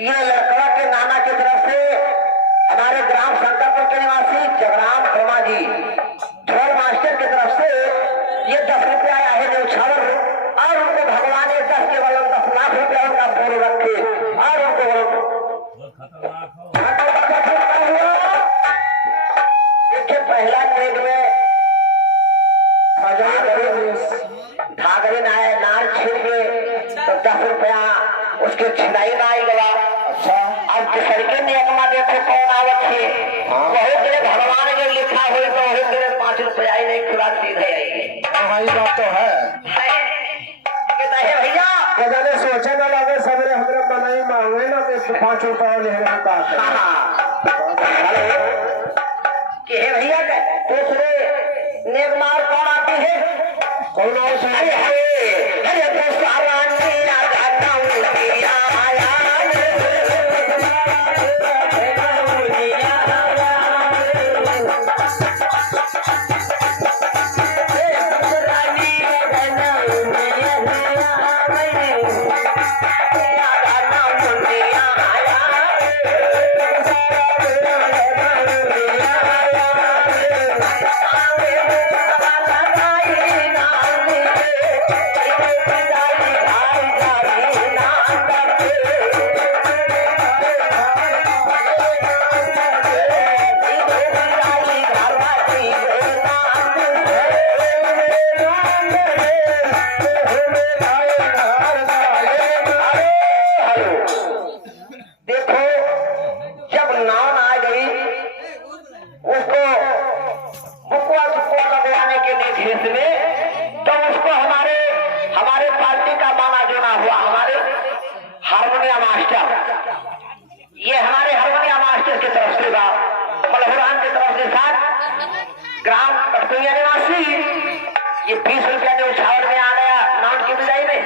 ये लड़का के नाना की तरफ से हमारे ग्राम शंकरपुर के निवासी जगराम शर्मा जी ढोल मास्टर की तरफ से ये 10 रुपया आया है न्यौछावर और उनको भगवान ये 10 के बदले 10 लाख रुपया उनका बोल रखे और उनको देखिए पहला ट्रेड में धागरे नार छीन के तो 10 रुपया उसके छिड़ाई ना आई गया। अच्छा अब किसके नियमा देखो कौन आवत है बहुत तेरे भगवान के लिखा हुई तो वही तेरे 5 रुपया ही नहीं खुला सीधे आई। हाँ ये बात तो है भैया जाने सोचे ना लगे सबरे हमरे बनाई मांगे ना कि 5 रुपया लेने का कि है भैया दूसरे नेकमार कौन आती है कौन ये हमारे मास्टर की तरफ से मलहुरान की तरफ से साथ ग्राम कटकुइया निवासी ये 20 रुपया जो उछावर में आ गया नाउन की बिदाई में।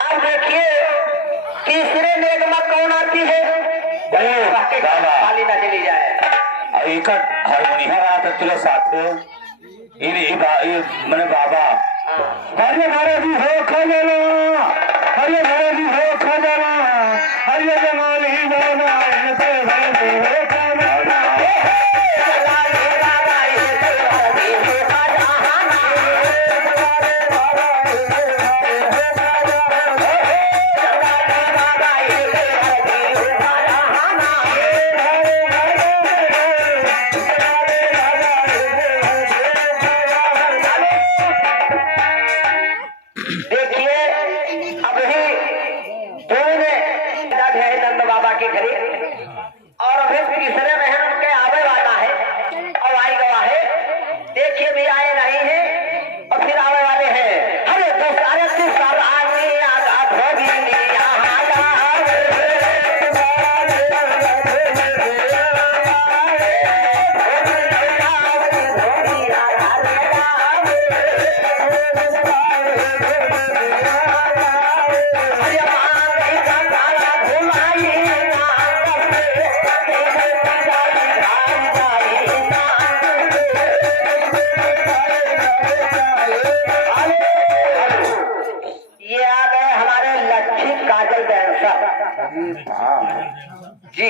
अब देखिए तीसरे निगमा कौन आती है, खाली ना चली जाए। इकट हारमोनिया रहा था तुला साथ मैंने बाबा हरे भरे भी हो खजाना, हरे भरे भी हो खजाना, हरे जमाल ही बाबा ऐसे भरे भी हो खजाना। और अभी तीसरे बहन उनके आवे वाला है और आई गवा है। देखिए भी आए नहीं है और फिर आवे वाले हैं। अरे तो सारे जी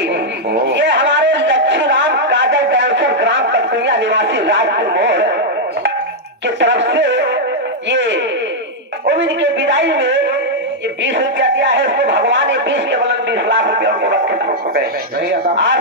ये हमारे लक्ष्मीराम काजल डांसर ग्राम कटकुइया निवासी राजपुर मोड़ की तरफ से ये उम्मीद के विदाई में ये 20 रुपया दिया है। इसको भगवान ने 20 के बदले 20 लाख रुपया उनको रखे। आप